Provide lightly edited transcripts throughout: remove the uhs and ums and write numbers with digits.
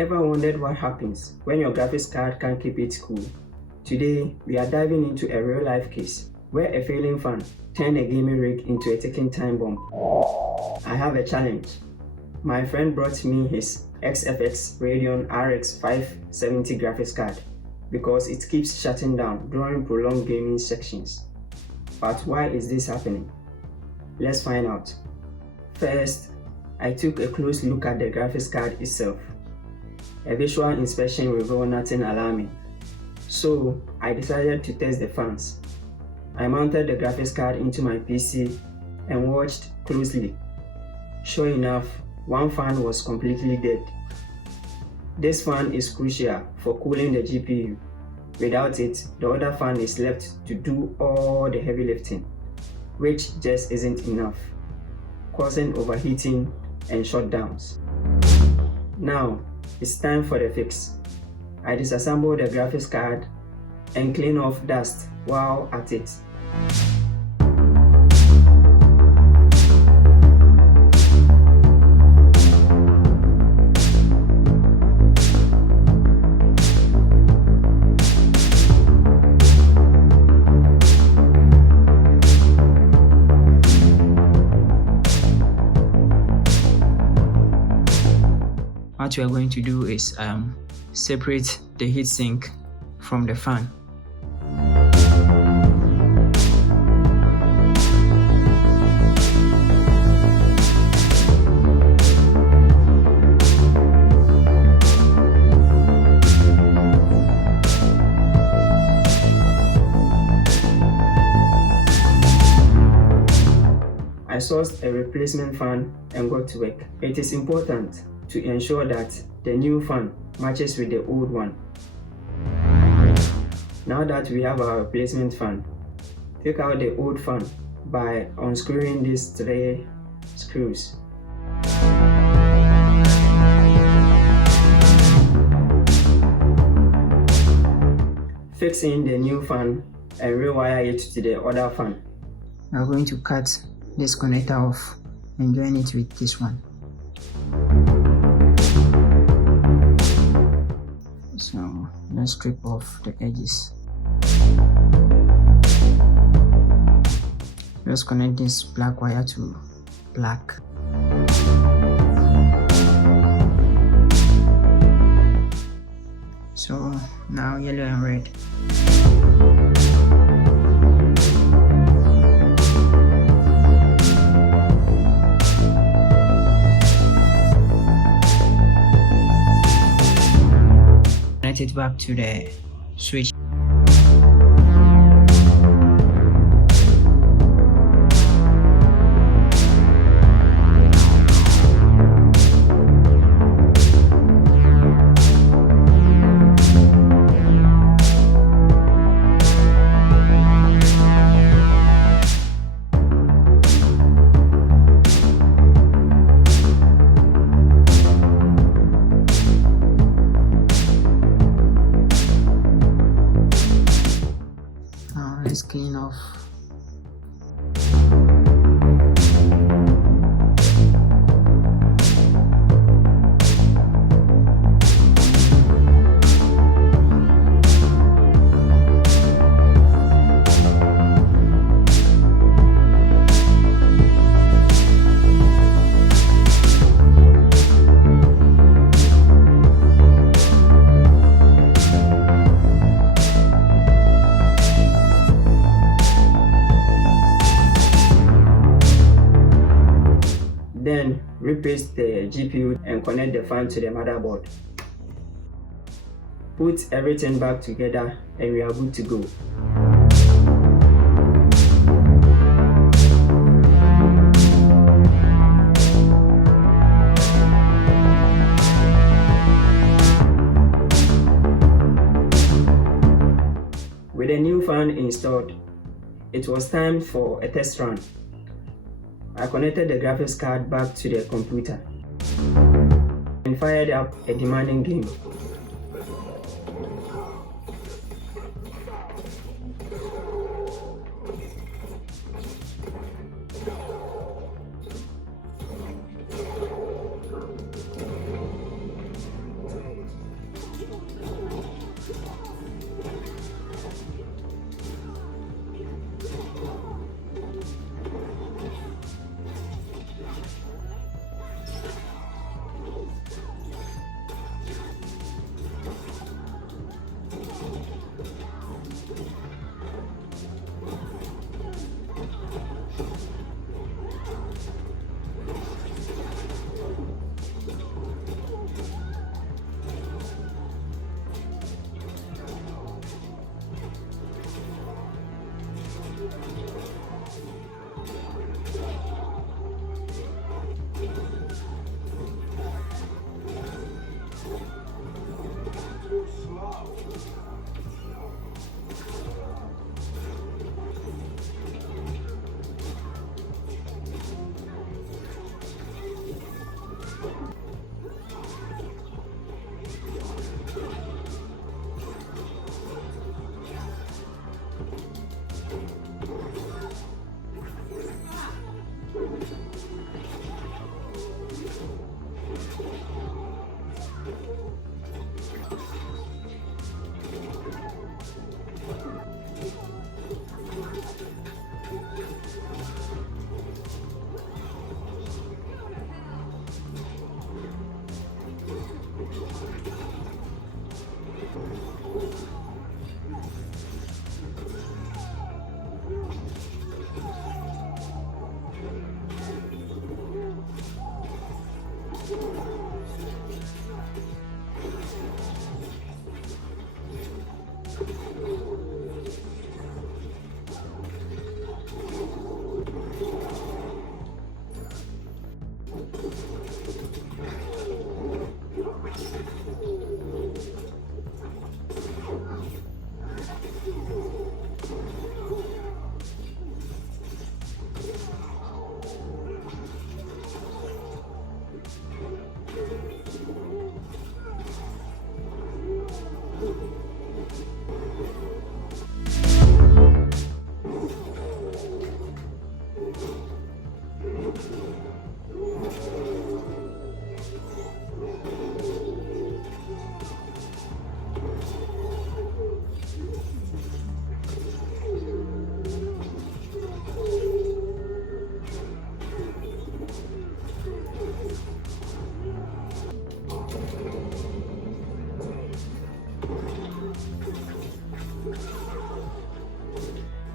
Ever wondered what happens when your graphics card can't keep it cool? Today, we are diving into a real-life case where a failing fan turned a gaming rig into a ticking time bomb. I have a challenge. My friend brought me his XFX Radeon RX 570 graphics card because it keeps shutting down during prolonged gaming sections. But why is this happening? Let's find out. First, I took a close look at the graphics card itself. A visual inspection revealed nothing alarming, so I decided to test the fans. I mounted the graphics card into my PC and watched closely. Sure enough, one fan was completely dead. This fan is crucial for cooling the GPU. Without it, the other fan is left to do all the heavy lifting, which just isn't enough, causing overheating and shutdowns. Now, it's time for the fix. I disassembled the graphics card and clean off dust while at it. What we are going to do is separate the heatsink from the fan. I sourced a replacement fan and got to work. It is important to ensure that the new fan matches with the old one. Now that we have our replacement fan, take out the old fan by unscrewing these 3 screws. Fix in the new fan and rewire it to the other fan. We are going to cut this connector off and join it with this one. So let's strip off the edges. Let's connect this black wire to black. So now yellow and red. Connect it back to the switch. Let's clean off. Then replace the GPU and connect the fan to the motherboard. Put everything back together and we are good to go. With the new fan installed, it was time for a test run. I connected the graphics card back to the computer and fired up a demanding game.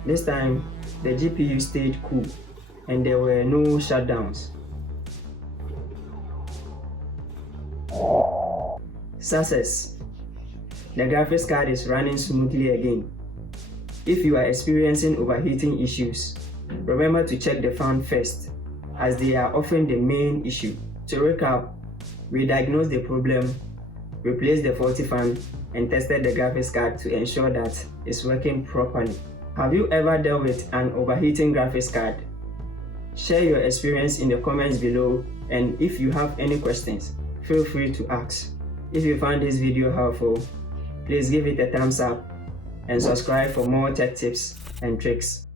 This time, the GPU stayed cool and there were no shutdowns. Success! The graphics card is running smoothly again. If you are experiencing overheating issues, remember to check the fan first, as they are often the main issue. To recap, we diagnosed the problem, replaced the faulty fan, and tested the graphics card to ensure that it's working properly. Have you ever dealt with an overheating graphics card? Share your experience in the comments below, and if you have any questions, feel free to ask. If you found this video helpful, please give it a thumbs up and subscribe for more tech tips and tricks.